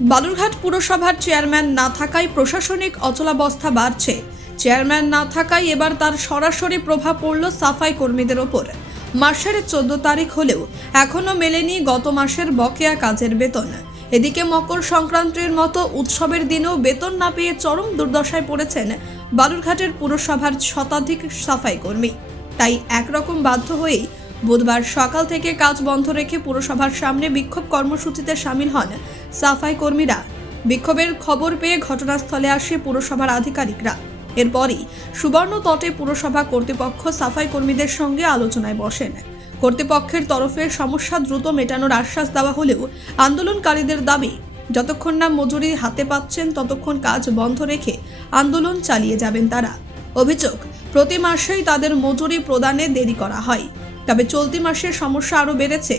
বালুরঘাট পুরসভার চেয়ারম্যান না থাকায় প্রশাসনিক অচলাবস্থা বাড়ছে। চেয়ারম্যান না থাকায় এবার তার সরাসরি প্রভাব পড়ল সাফাই কর্মীদের ওপর। মাসের 14 তারিখ হলেও এখনও মেলেনি গত মাসের বকেয়া কাজের বেতন। এদিকে মকর সংক্রান্তির মতো উৎসবের দিনেও বেতন না পেয়ে চরম দুর্দশায় পড়েছেন বালুরঘাটের পুরসভার শতাধিক সাফাই কর্মী। তাই একরকম বাধ্য হয়েই বুধবার সকাল থেকে কাজ বন্ধ রেখে পুরসভার সামনে বিক্ষোভ কর্মসূচিতে সামিল হন সাফাই কর্মীরা। বিক্ষোভের খবর পেয়ে ঘটনাস্থলে আসে পুরসভার আধিকারিকরা। এরপরই সুবর্ণ তটে পুরসভা কর্তৃপক্ষ সাফাই কর্মীদের সঙ্গে আলোচনায় বসেন। কর্তৃপক্ষের তরফে সমস্যা দ্রুত মেটানোর আশ্বাস দেওয়া হলেও আন্দোলনকারীদের দাবি, যতক্ষণ না মজুরি হাতে পাচ্ছেন ততক্ষণ কাজ বন্ধ রেখে আন্দোলন চালিয়ে যাবেন তারা। অভিযোগ, প্রতি মাসেই তাদের মজুরি প্রদানে দেরি করা হয়। তবে চলতি মাসে সমস্যা আরও বেড়েছে।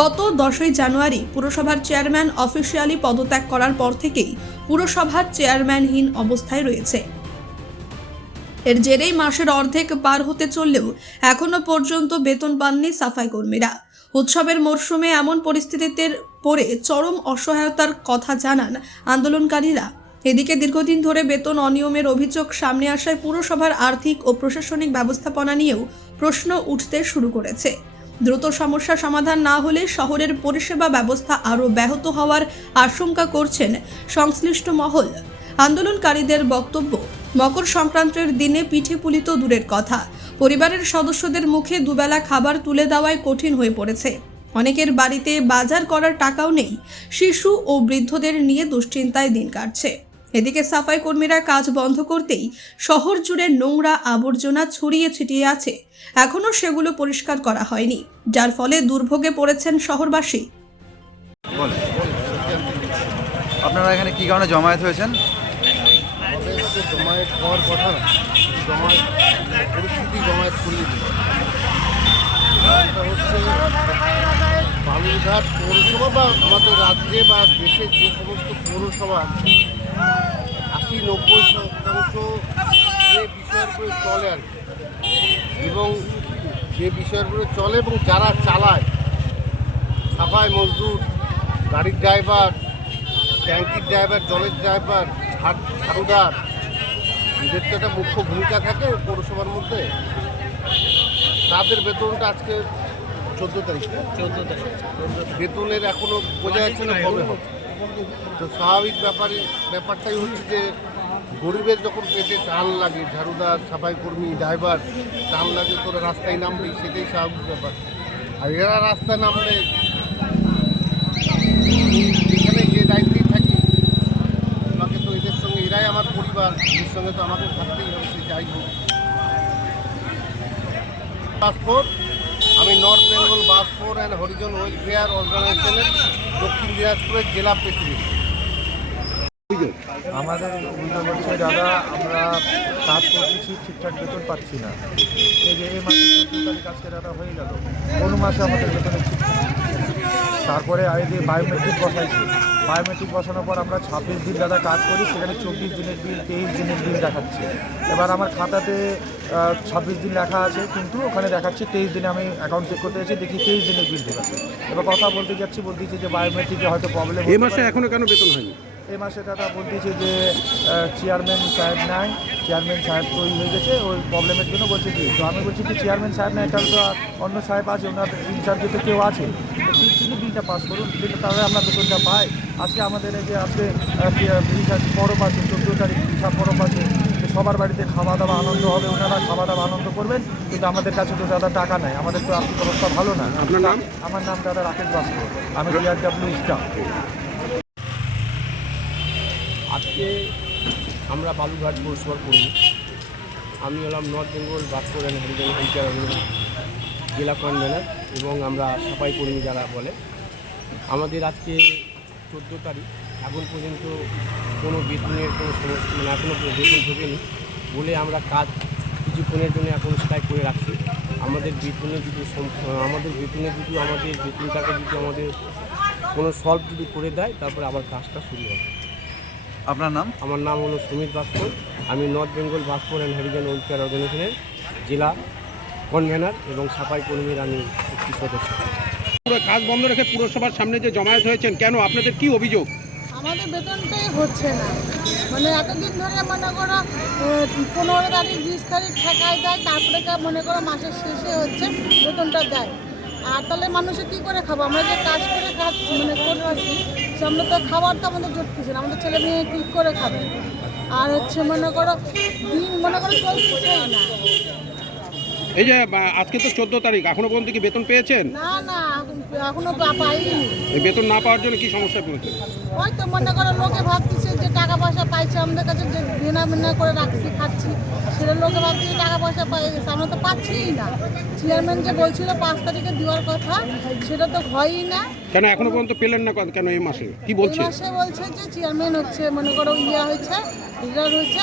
গত 10ই জানুয়ারি পুরসভার চেয়ারম্যান অফিসিয়ালি পদত্যাগ করার পর থেকেই পুরসভার চেয়ারম্যানহীন অবস্থায় রয়েছে। এর জেরেই মাসের অর্ধেক পার হতে চললেও এখনো পর্যন্ত বেতন পাননি সাফাই কর্মীরা। উৎসবের মরশুমে এমন পরিস্থিতিতে পড়ে চরম অসহায়তার কথা জানান আন্দোলনকারীরা। এদিকে দীর্ঘদিন ধরে বেতন অনিয়মের অভিযোগ সামনে আসায় পুরসভার আর্থিক ও প্রশাসনিক ব্যবস্থাপনা নিয়েও প্রশ্ন উঠতে শুরু করেছে। দ্রুত সমস্যা সমাধান না হলে শহরের পরিষেবা ব্যবস্থা আরও ব্যাহত হওয়ার আশঙ্কা করছেন সংশ্লিষ্ট মহল। আন্দোলনকারীদের বক্তব্য, মকর সংক্রান্তির দিনে পিঠে পুলি তো দূরের কথা, পরিবারের সদস্যদের মুখে দুবেলা খাবার তুলে দেওয়ায় কঠিন হয়ে পড়েছে। অনেকের বাড়িতে বাজার করার টাকাও নেই। শিশু ও বৃদ্ধদের নিয়ে দুশ্চিন্তায় দিন কাটছে। এদিকে সাফাই কর্মীরা কাজ বন্ধ করতেই শহর জুড়ে নোংরা আবর্জনা ছড়িয়ে ছিটিয়ে আছে। এখনও সেগুলো পরিষ্কার করা হয়নি, যার ফলে দুর্ভোগে পড়েছেন শহরবাসী। আপনারা এখানে কি কারণে জমায়েত হয়েছেন? জমায়েত হওয়ার কথা না, জমায়েত পরিস্থিতি জমায়েত করিয়ে দিল। হচ্ছে বালুরঘাট পৌরসভা বা আমাদের রাজ্যে বা দেশের যে সমস্ত পৌরসভা 80-90% যে বিষয়ের উপরে চলে আর কি, এবং যে বিষয়ের উপরে চলে এবং যারা চালায়, সাফাই মজদুর, গাড়ির ড্রাইভার, ট্যাঙ্কির ড্রাইভার, জলের ড্রাইভার, ঝাড়ুদার, এদের তো একটা মুখ্য ভূমিকা থাকে পৌরসভার মধ্যে। তাদের বেতনটা আজকে 14 তারিখ বেতনের এখনও বোঝা যাচ্ছে না কবে হবে। তো স্বাভাবিক ব্যাপারটাই হচ্ছে যে গরিবের যখন পেটে টান লাগে, ঝাড়ুদার, সাফাই কর্মী, ড্রাইভার টান লাগে, তোরা রাস্তায় নামবি, সেটাই স্বাভাবিক ব্যাপার। আর এরা রাস্তায় নামলে এখানে যে দায়িত্বেই থাকি, আমাকে তো এদের সঙ্গে, এরাই আমার পরিবার, এদের সঙ্গে তো আমাকে থাকতেই হবে, সে যাই হোক। বাসফোর, আমি north Bengal Basfore and Harijan welfare অর্গানাইজেশনের দক্ষিণ দিনাজপুরের জেলা প্রেসিডেন্ট। আমাদের অভিযোগ হচ্ছে, দাদা আমরা কাজ করতেছি, ঠিকঠাক বেতন পাচ্ছি না। এই যে এই মাসে 14 তারিখ আজকে দাদা হয়ে গেল, কোনো মাসে আমাদের বেতনের ঠিক নেই। তারপরে এই যে বায়োমেট্রিক বসাইছি, বায়োমেট্রিক বসানোর পর আমরা 26 দিন দাদা কাজ করি, সেখানে 24 দিনের বিল, 23 দিনের বিল দেখাচ্ছে। এবার আমার খাতাতে 26 দিন লেখা আছে, কিন্তু ওখানে দেখাচ্ছে 23 দিনে। আমি অ্যাকাউন্ট চেক করতে যাচ্ছি, দেখি 23 দিনের বিল দেখাচ্ছে। এবার কথা বলতে যাচ্ছি, বলতেছি যে বায়োমেট্রিকে হয়তো প্রবলেম। এই মাসে এখনও কেন বেতন হয়নি? এই মাসে দাদা বলতেছে যে চেয়ারম্যান সাহেব নাই, চেয়ারম্যান সাহেব তৈরি হয়ে গেছে, ওই প্রবলেমের জন্য বলছে কি। তো আমি বলছি কি চেয়ারম্যান সাহেব নাই, তাহলে তো অন্য সাহেব আছে, ওনার ইনচার্জে তো কেউ আছে, তিনি বিলটা পাস করুন, কিন্তু তাহলে আমরা বেতনটা পাই। আজকে আমাদের এই যে আজকে পরব আছে, 14 তারিখ পিঠা পরব আছে, সবার বাড়িতে খাওয়া দাওয়া আনন্দ হবে, ওনারা খাওয়া দাওয়া আনন্দ করবেন, কিন্তু আমাদের কাছে তো দাদা টাকা নাই, আমাদের তো আর্থিক অবস্থা ভালো না। আপনার নাম? আমার নাম দাদা রাকেশ বাস্কর, আমি DRW স্টাফ। আজকে আমরা বালুরঘাট পৌরসভার কর্মী। আমি হলাম north Bengal Basfore and Harijan welfare জেলা কনভেনার, এবং আমরা সাফাই কর্মী যারা বলে। আমাদের আজকে 14 তারিখ, এখন পর্যন্ত কোনো বেতনের কোনো সমস্যা, মানে এখনও বেতন ঢোকেনি বলে আমরা কাজ কিছুক্ষণের জন্য এখন স্ট্রাইক করে রাখছি। আমাদের বেতনে যদি আমাদের বেতনটাকে যদি আমাদের কোনো সলভ যদি করে দেয়, তারপরে আবার কাজটা শুরু হবে। আপনার নাম? আমার নাম হলো সুমিত বাস্কর, আমি north Bengal Basfore and Harijan welfare অর্গানাইজেশনের জেলা কনভেনার এবং সাফাই কর্মীর আমি একটি সদস্য। পুরো কাজ বন্ধ রেখে পুরসভার সামনে যে জমায়েত হয়েছেন, কেন, আপনাদের কি অভিযোগ? আমাদের বেতনটাই হচ্ছে না, মানে এতদিন ধরে মনে করো 15 তারিখ 20 তারিখ ঠেকায় দেয়, তারপরে মনে করো মাসের শেষে হচ্ছে বেতনটা দেয়। আর তাহলে মানুষে কী করে খাবো? আমরা যে কাজ করে মানে করে আসি, সে আমরা তো খাবার তো আমাদের জুটতেছে না, আমাদের ছেলে মেয়ে কী করে খাবে? আর হচ্ছে মনে করো দিন মনে করো চলতেছেই না। এই যে আজকে তো 14 তারিখ, এখনো পর্যন্ত কি বেতন পেয়েছেন? না এখনো পাইনি। এই বেতন না পাওয়ার জন্য কি সমস্যা পড়েছে? ওই তো মনে করো লোকে ভাবতেছে যে টাকা পয়সা পাইছে আমাদের কাছে, যে দেনা মেনা করে রাখছি খাচ্ছি, সেটা লোকে ভাবতেছে টাকা পয়সা পাই গেছে, আমরা তো পাচ্ছিই না। চেয়ারম্যান যে বলছিল 5 তারিখে দেওয়ার কথা, সেটা তো হয়ই না। কেন এখনো পর্যন্ত পেলেন না কেন এই মাসে? কি এই বলছে? মাসে বলছে যে চেয়ারম্যান হচ্ছে মনে করো হয়েছে, রিটায়ার হয়েছে,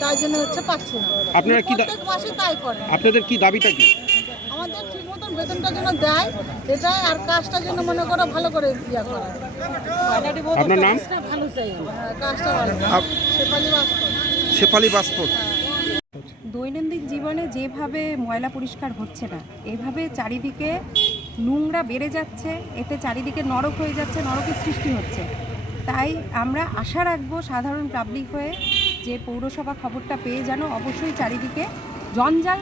তাই জন্য হচ্ছে পাচ্ছি না। আপনারা কি প্রত্যেক মাসে তাই করে। আপনাদের কি দাবিটা কি? আমাদের ঠিক মতন বেতনটা যেন দেয় এটাই, আর কাজটা যেন মনে করো ভালো করে করে। আপনার নাম? ভালো চাই, কাজটা ভালো। শেফালি পাসপোর্ট। দৈনন্দিন জীবনে যেভাবে ময়লা পরিষ্কার হচ্ছে না, এভাবে চারিদিকে নোংরা বেড়ে যাচ্ছে, এতে চারিদিকে নরক হয়ে যাচ্ছে, নরকের সৃষ্টি হচ্ছে। তাই আমরা আশা রাখবো সাধারণ পাবলিক হয়ে যে পৌরসভা খবরটা পেয়ে যেন অবশ্যই চারিদিকে জঞ্জাল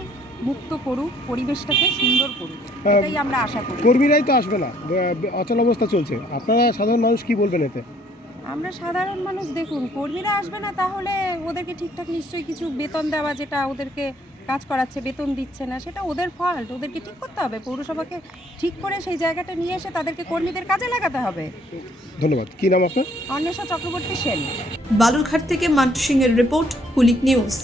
মুক্ত করুক, পরিবেশটাকে সুন্দর করুক, এটাই আমরা আশা করি। কর্মীরাই তো আসবে না, অচল অবস্থা চলছে, আপনারা সাধারণ মানুষ কি বলবেন এতে? আমরা সাধারণ মানুষ, দেখুন কর্মীরা আসবে না তাহলে ওদেরকে ঠিকঠাক নিশ্চয়ই কিছু বেতন দেওয়া, যেটা ওদেরকে কাজ করাচ্ছে বেতন দিচ্ছে না, সেটা ওদের ফল্ট, ওদেরকে ঠিক করতে হবে। পৌরসভাকে ঠিক করে সেই জায়গাটা নিয়ে এসে তাদেরকে কর্মীদের কাজে লাগাতে হবে। ধন্যবাদ। কি নাম আপনার? অন্বেষা চক্রবর্তী সেন। বালুরঘাট থেকে মান্টু সিংয়ের রিপোর্ট, কুলিক নিউজ।